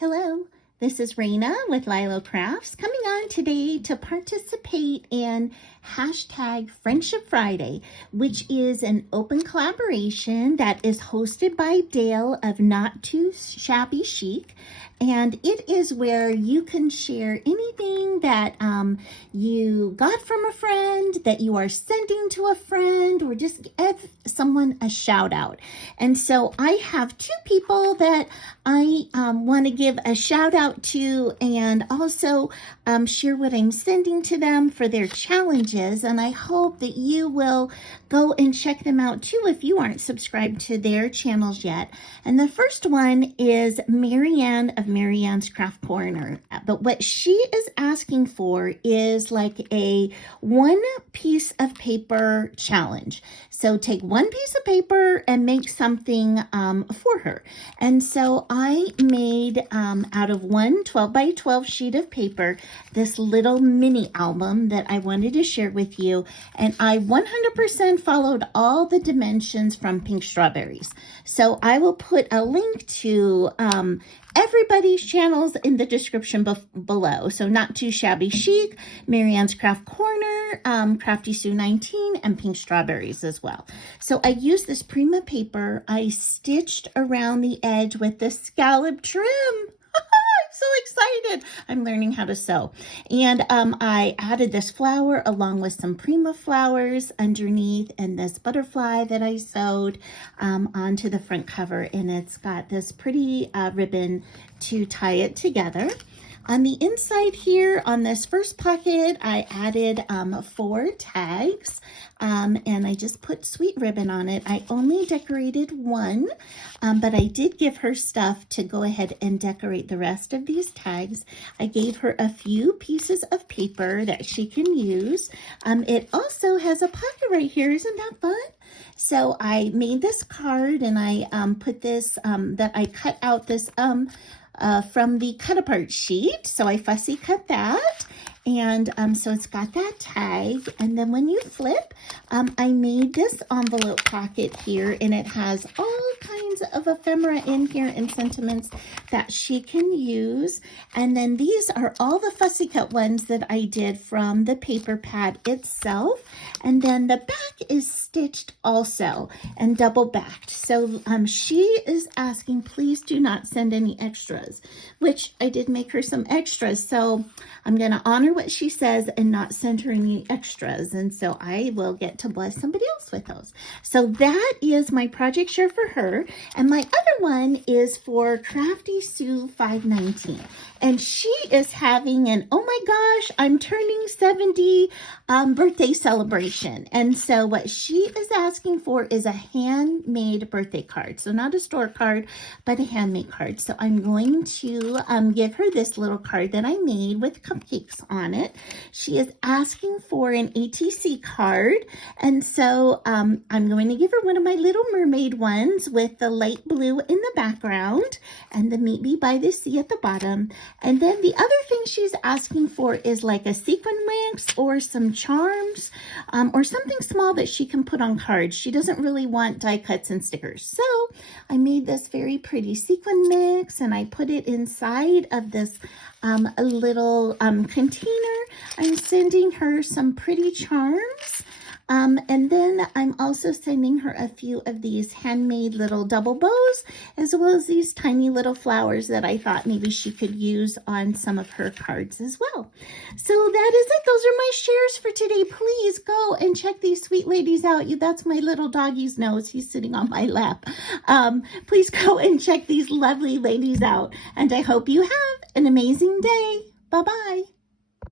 Hello, this is Raina with LYLO Crafts coming on today to participate in hashtag Friendship Friday, which is an open collaboration that is hosted by Dale of Not Too Shabby Chic. And it is where you can share anything that you got from a friend, that you are sending to a friend, or just give someone a shout out. And so I have two people that I want to give a shout out to, and also share what I'm sending to them for their challenges. And I hope that you will go and check them out too if you aren't subscribed to their channels yet. And the first one is Mariann of Marianns Craft Corner. But what she is asking for is like a one piece of paper challenge. So take one piece of paper and make something for her. And so I made out of one 12 by 12 sheet of paper this little mini album that I wanted to share with you. And I 100% followed all the dimensions from Pink Strawberries. So I will put a link to everybody's channels in the description below. So Not Too Shabby Chic, Marianns Craft Corner, CraftySue 19, and Pink Strawberries as well. So I used this Prima paper. I stitched around the edge with this scallop trim. I'm so excited. I'm learning how to sew. And I added this flower along with some Prima flowers underneath and this butterfly that I sewed onto the front cover. And it's got this pretty ribbon to tie it together. On the inside here, on this first pocket, I added 4 tags, and I just put sweet ribbon on it. I only decorated one, but I did give her stuff to go ahead and decorate the rest of these tags. I gave her a few pieces of paper that she can use. It also has a pocket right here. Isn't that fun? So I made this card, and I put this, that I cut out this, from the cut apart sheet. So I fussy cut that. And so it's got that tag. And then when you flip, I made this envelope pocket here, and it has all kinds of ephemera in here and sentiments that she can use. And then these are all the fussy cut ones that I did from the paper pad itself. And then the back is stitched also and double backed. So she is asking, please do not send any extras, which I did make her some extras. So I'm going to honor what she says and not send her any extras. And so I will get to bless somebody else with those. So that is my project share for her. And my other one is for CraftySue 519. And she is having an, oh my gosh, I'm turning 70 birthday celebration. And so what she is asking for is a handmade birthday card. So not a store card, but a handmade card. So I'm going to give her this little card that I made with cupcakes on it. She is asking for an ATC card. And so I'm going to give her one of my Little Mermaid ones with the light blue in the background and the Meet Me by the Sea at the bottom. And then the other thing she's asking for is like a sequin mix or some charms or something small that she can put on cards. She doesn't really want die cuts and stickers. So I made this very pretty sequin mix, and I put it inside of this a little container. I'm sending her some pretty charms. And then I'm also sending her a few of these handmade little double bows, as well as these tiny little flowers that I thought maybe she could use on some of her cards as well. So that is it. Those are my shares for today. Please go and check these sweet ladies out. That's my little doggy's nose. He's sitting on my lap. Please go and check these lovely ladies out. And I hope you have an amazing day. Bye-bye.